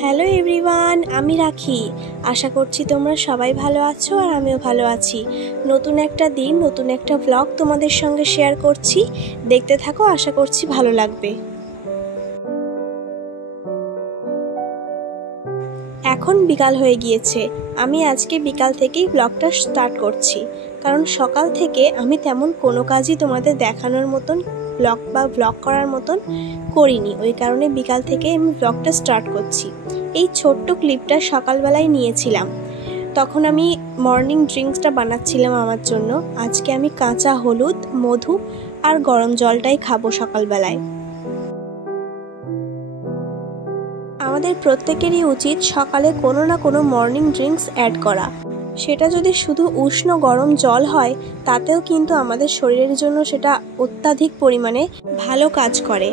Hello everyone, আমি রাখি। আশা করছি তোমরা সবাই ভালো আছো আর আমিও ভালো আছি। নতুন একটা দিন, নতুন একটা ব্লগ তোমাদের সঙ্গে শেয়ার করছি। দেখতে থাকো, আশা করছি ভালো লাগবে। এখন বিকাল হয়ে গিয়েছে। আমি আজকে বিকাল থেকেই ব্লগটা স্টার্ট করছি, কারণ সকাল থেকে আমি তেমন কোনো কাজই তোমাদের দেখানোর মতন ব্লগ করার মতন করিনি। ওই কারণে বিকাল থেকে আমি ব্লগটা স্টার্ট করছি। এই ছোট্ট ক্লিপটা সকালবেলায় নিয়েছিলাম, তখন আমি মর্নিং ড্রিঙ্কসটা বানাচ্ছিলাম আমার জন্য। আজকে আমি কাঁচা হলুদ, মধু আর গরম জলটাই খাবো সকালবেলায়। আমাদের প্রত্যেকেরই উচিত সকালে কোনো না কোনো মর্নিং ড্রিঙ্কস অ্যাড করা। সেটা যদি শুধু উষ্ণ গরম জল হয়, তাতেও কিন্তু আমাদের শরীরের জন্য সেটা অত্যাধিক পরিমাণে ভালো কাজ করে।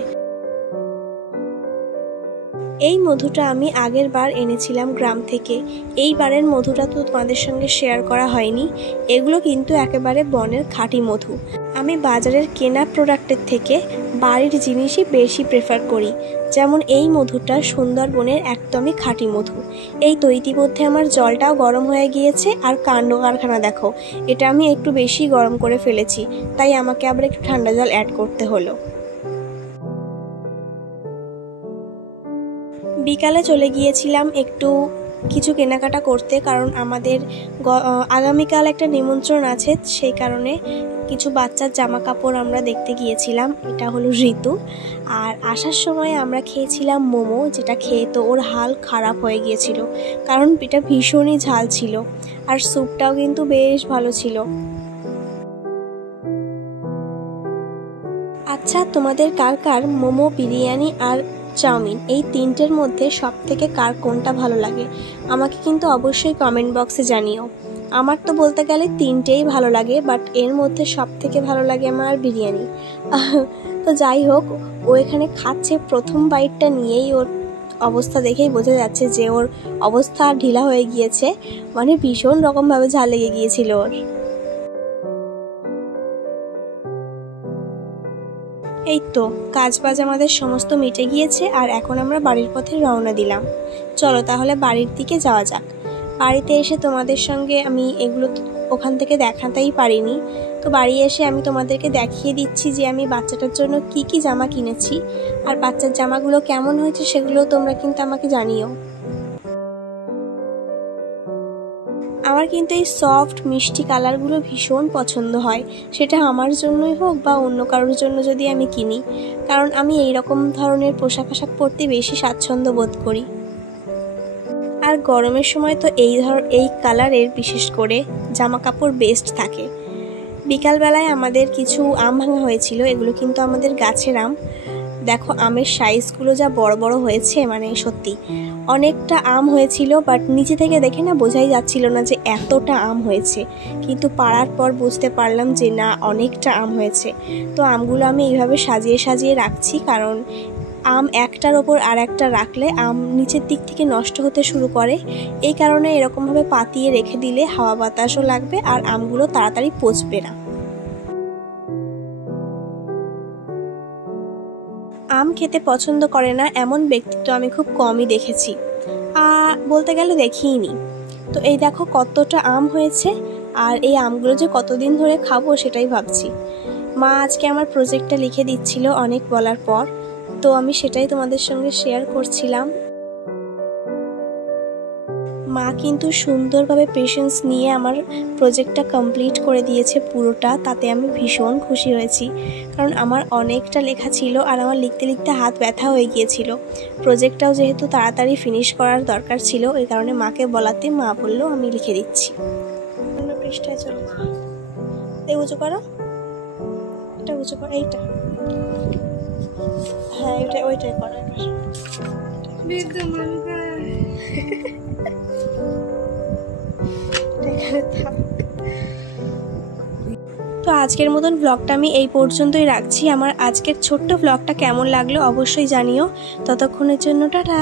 এই মধুটা আমি আগের বার এনেছিলাম গ্রাম থেকে। এইবারের মধুটা তো তোমাদের সঙ্গে শেয়ার করা হয়নি। এগুলো কিন্তু একেবারে বনের খাঁটি মধু। আমি বাজারের কেনা প্রোডাক্টের থেকে বাড়ির জিনিসই বেশি প্রেফার করি। যেমন এই মধুটা সুন্দরবনের একদমই খাঁটি মধু। এই তো ইতিমধ্যে আমার জলটাও গরম হয়ে গিয়েছে। আর কাণ্ড কারখানা দেখো, এটা আমি একটু বেশি গরম করে ফেলেছি, তাই আমাকে আবার একটু ঠান্ডা জল অ্যাড করতে হলো। বিকালে চলে গিয়েছিলাম একটু কিছু কেনাকাটা করতে, কারণ আমাদের আগামীকাল একটা নিমন্ত্রণ আছে। সেই কারণে কিছু বাচ্চার জামা কাপড় আমরা দেখতে গিয়েছিলাম। এটা হলো ঋতু। আর আসার সময় আমরা খেয়েছিলাম মোমো, যেটা খেয়ে তো ওর হাল খারাপ হয়ে গিয়েছিল, কারণ এটা ভীষণই ঝাল ছিল। আর স্যুপটাও কিন্তু বেশ ভালো ছিল। আচ্ছা, তোমাদের কার কার মোমো, বিরিয়ানি আর চাউমিন এই তিনটের মধ্যে সব থেকে কার কোনটা ভালো লাগে আমাকে কিন্তু অবশ্যই কমেন্ট বক্সে জানিও। আমার তো বলতে গেলে তিনটেই ভালো লাগে, বাট এর মধ্যে সব থেকে ভালো লাগে আমার বিরিয়ানি। তো যাই হোক, ও এখানে খাচ্ছে। প্রথম বাইটটা নিয়েই ওর অবস্থা দেখেই বোঝা যাচ্ছে যে ওর অবস্থা ঢিলা হয়ে গিয়েছে, মানে ভীষণ রকমভাবে ঝাল লেগে গিয়েছিল ওর। এই তো কাজবাজ আমাদের সমস্ত মিটে গিয়েছে, আর এখন আমরা বাড়ির পথে রওনা দিলাম। চলো তাহলে বাড়ির দিকে যাওয়া যাক। বাড়িতে এসে তোমাদের সঙ্গে আমি এগুলো ওখান থেকে দেখাতেই পারিনি, তো বাড়ি এসে আমি তোমাদেরকে দেখিয়ে দিচ্ছি যে আমি বাচ্চাটার জন্য কি কি জামা কিনেছি। আর বাচ্চার জামাগুলো কেমন হয়েছে সেগুলো তোমরা কিন্তু আমাকে জানিও। আমার কিন্তু এই সফট মিষ্টি কালারগুলো ভীষণ পছন্দ হয়, সেটা আমার জন্যই হোক বা অন্য কারোর জন্য যদি আমি কিনি, কারণ আমি এই রকম ধরনের পোশাক আশাক পরতে বেশি স্বাচ্ছন্দ্য বোধ করি। আর গরমের সময় তো এই কালারের বিশেষ করে জামা কাপড় বেস্ট থাকে। বিকালবেলায় আমাদের কিছু আম ভাঙা হয়েছিল। এগুলো কিন্তু আমাদের গাছের আম। দেখো আমের সাইজগুলো যা বড় বড় হয়েছে, মানে সত্যি অনেকটা আম হয়েছিল। বাট নিচে থেকে দেখে না বোঝাই যাচ্ছিল না যে এতটা আম হয়েছে, কিন্তু পাড়ার পর বুঝতে পারলাম যে না, অনেকটা আম হয়েছে। তো আমগুলো আমি এইভাবে সাজিয়ে সাজিয়ে রাখছি, কারণ আম একটার ওপর আর একটা রাখলে আম নিচের দিক থেকে নষ্ট হতে শুরু করে। এই কারণে এরকমভাবে পাতিয়ে রেখে দিলে হাওয়া বাতাসও লাগবে আর আমগুলো তাড়াতাড়ি পচবে না। আম খেতে পছন্দ করে না এমন ব্যক্তিত্ব আমি খুব কমই দেখেছি, বলতে গেলে দেখিনি। তো এই দেখো কতটা আম হয়েছে, আর এই আমগুলো যে কতদিন ধরে খাবো সেটাই ভাবছি। মা আজকে আমার প্রজেক্টটা লিখে দিচ্ছিল অনেক বলার পর, তো আমি সেটাই তোমাদের সঙ্গে শেয়ার করছিলাম। মা কিন্তু সুন্দরভাবে পেশেন্স নিয়ে আমার প্রজেক্টটা কমপ্লিট করে দিয়েছে পুরোটা, তাতে আমি ভীষণ খুশি হয়েছি। কারণ আমার অনেকটা লেখা ছিল আর আমার লিখতে লিখতে হাত ব্যথা হয়ে গিয়েছিল। প্রজেক্টটাও যেহেতু তাড়াতাড়ি ফিনিশ করার দরকার ছিল, এই কারণে মাকে বলাতে মা বললো আমি লিখে দিচ্ছি। অন্য পৃষ্ঠায় চলো, এই উঁচু করো, এটা উঁচু করো, এইটা, হ্যাঁ এটা ওইটাই করো। তো আজকের মতন ব্লগটা আমি এই পর্যন্তই রাখছি। আমার আজকের ছোট্ট ব্লগটা কেমন লাগলো অবশ্যই জানিও। ততক্ষণের জন্য টাটা।